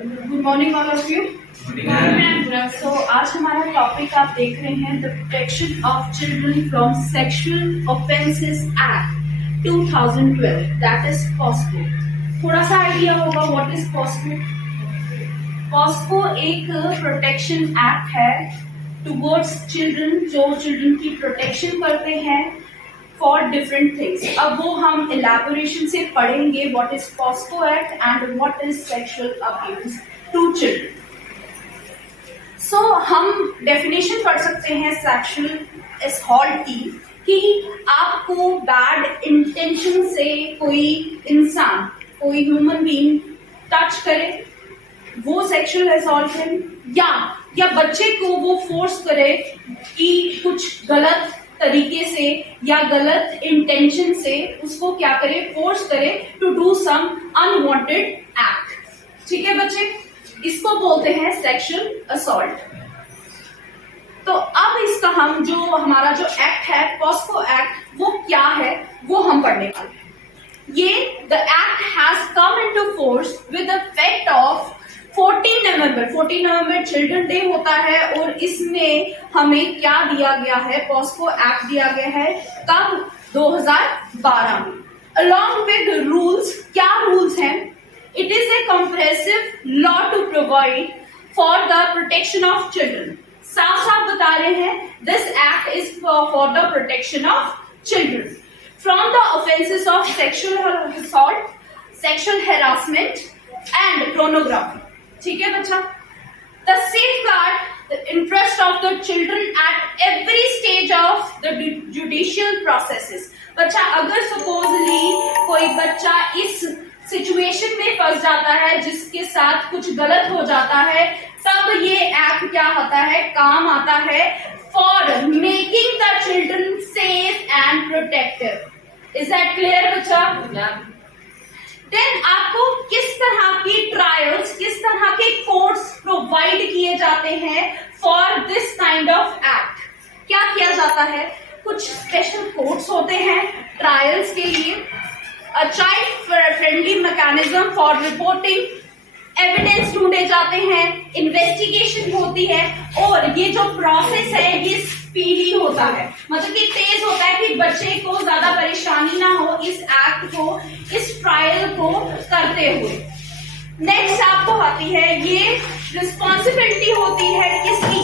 Good morning all of you. So आज हमारा topic आप देख रहे हैं the protection of children from sexual offences act 2012 that is POCSO. थोड़ा सा आइडिया होगा व्हाट इज पॉस्को। पॉस्को एक प्रोटेक्शन एक्ट है टुवर्ड्स चिल्ड्रन, जो चिल्ड्रन की प्रोटेक्शन करते हैं फॉर डिफरेंट थिंग्स। अब वो हम इलैबोरेशन से पढ़ेंगे what is POCSO act and what is sexual abuse to children. So हम डेफिनेशन पढ़ सकते हैं सेक्सुअल असॉल्ट की कि आपको बैड इंटेंशन से कोई इंसान, कोई ह्यूमन बीइंग टच करे, वो सेक्सुअल असॉल्ट है। या बच्चे को वो फोर्स करे कि कुछ गलत तरीके से या गलत इंटेंशन से उसको क्या करे, फोर्स करे to do some unwanted act. ठीक है बच्चे, इसको बोलते हैं सेक्सुअल असॉल्ट। तो अब इसका हम जो हमारा जो एक्ट है पॉस्को एक्ट, वो क्या है वो हम पढ़ने वाले हैं। ये the act has come into force with effect of 14 November children day होता है और इसमें हमें क्या दिया गया है, पॉस्को एक्ट दिया गया है कब, 2012 में। अलॉन्ग विद रूल्स, क्या रूल्स हैं? It is a comprehensive law to provide for the protection of children. साफ साफ बता रहे हैं this act is for the protection of children from the offences of sexual assault, sexual harassment and pornography. ठीक है बच्चा, the safeguard the interest of the children at every stage of the judicial processes. बच्चा अगर supposedly कोई बच्चा इस situation में फंस जाता है जिसके साथ कुछ गलत हो जाता है, तब ये एक्ट क्या होता है, काम आता है for making the children safe and protective. Is that clear बच्चा? देन आपको किस तरह की ट्रायल्स, किस तरह के कोर्ट्स प्रोवाइड किए जाते हैं for this kind of act. क्या किया जाता है, कुछ स्पेशल कोर्ट्स होते हैं ट्रायल्स के लिए, a child friendly mechanism for reporting, evidence ढूंढे जाते हैं, इन्वेस्टिगेशन होती है, और ये जो प्रोसेस है ये स्पीडी होता है, मतलब कि तेज होता है कि बच्चे को ज्यादा परेशानी ना हो इस एक्ट को, इस ट्रायल को करते हुए। नेक्स्ट आपको आती है ये रिस्पॉन्सिबिलिटी होती है किसकी,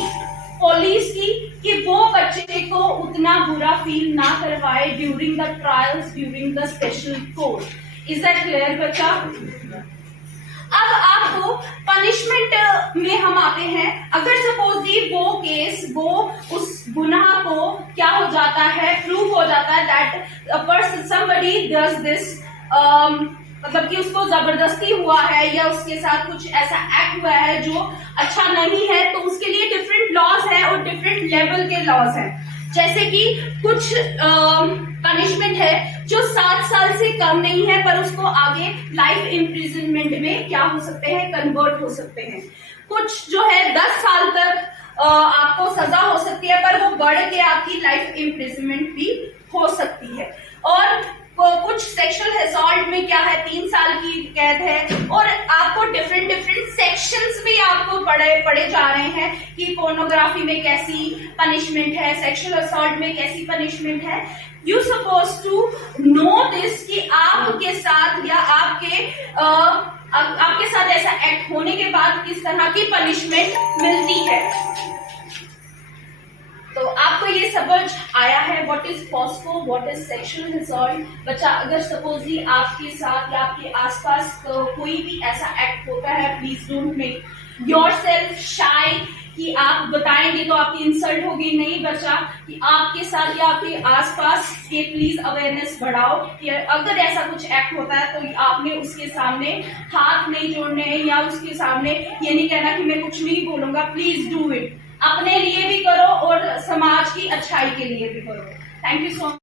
पुलिस की, कि वो बच्चे को उतना बुरा फील ना करवाए during the trials, during the special court. Is that clear बच्चा? अब आपको पनिशमेंट में हम आते हैं। अगर सपोजली वो केस, वो उस गुनाह को क्या हो जाता है, प्रूव हो जाता है दैट somebody does this, मतलब कि उसको जबरदस्ती हुआ है या उसके साथ कुछ ऐसा एक्ट हुआ है जो अच्छा नहीं है, तो उसके लिए डिफरेंट लॉज है और डिफरेंट लेवल के लॉज हैं। जैसे कि कुछ पनिशमेंट है जो 7 साल से कम नहीं है, पर उसको आगे लाइफ इम्प्रिजनमेंट में क्या हो सकते हैं, कन्वर्ट हो सकते हैं। कुछ जो है 10 साल तक आपको सजा हो सकती है, पर वो बढ़ के आपकी लाइफ इम्प्रिजनमेंट भी हो सकती है। और कुछ सेक्सुअल असॉल्ट में क्या है, 3 साल की कैद है। और आपको डिफरेंट सेक्शंस भी आपको पढ़े जा रहे हैं कि पोर्नोग्राफी में कैसी पनिशमेंट है, सेक्सुअल असॉल्ट में कैसी पनिशमेंट है। You suppose to know this कि आपके साथ या आपके साथ ऐसा एक्ट होने के बाद किस तरह की पनिशमेंट मिलती है। तो आपको ये समझ आया है what is POCSO, what is sexual assault. बच्चा अगर सपोजली आपके साथ या आपके आसपास कोई भी ऐसा एक्ट होता है, प्लीज डोंट मेक योरसेल्फ शाय कि आप बताएंगे तो आपकी इंसल्ट होगी। नहीं बच्चा, कि आपके साथ या आपके आसपास के प्लीज अवेयरनेस बढ़ाओ कि अगर ऐसा कुछ एक्ट होता है तो आपने उसके सामने हाथ नहीं जोड़ने या उसके सामने ये नहीं कहना कि मैं कुछ नहीं बोलूंगा। प्लीज डू इट, अपने लिए भी करो और समाज की अच्छाई के लिए भी करो। Thank you so much.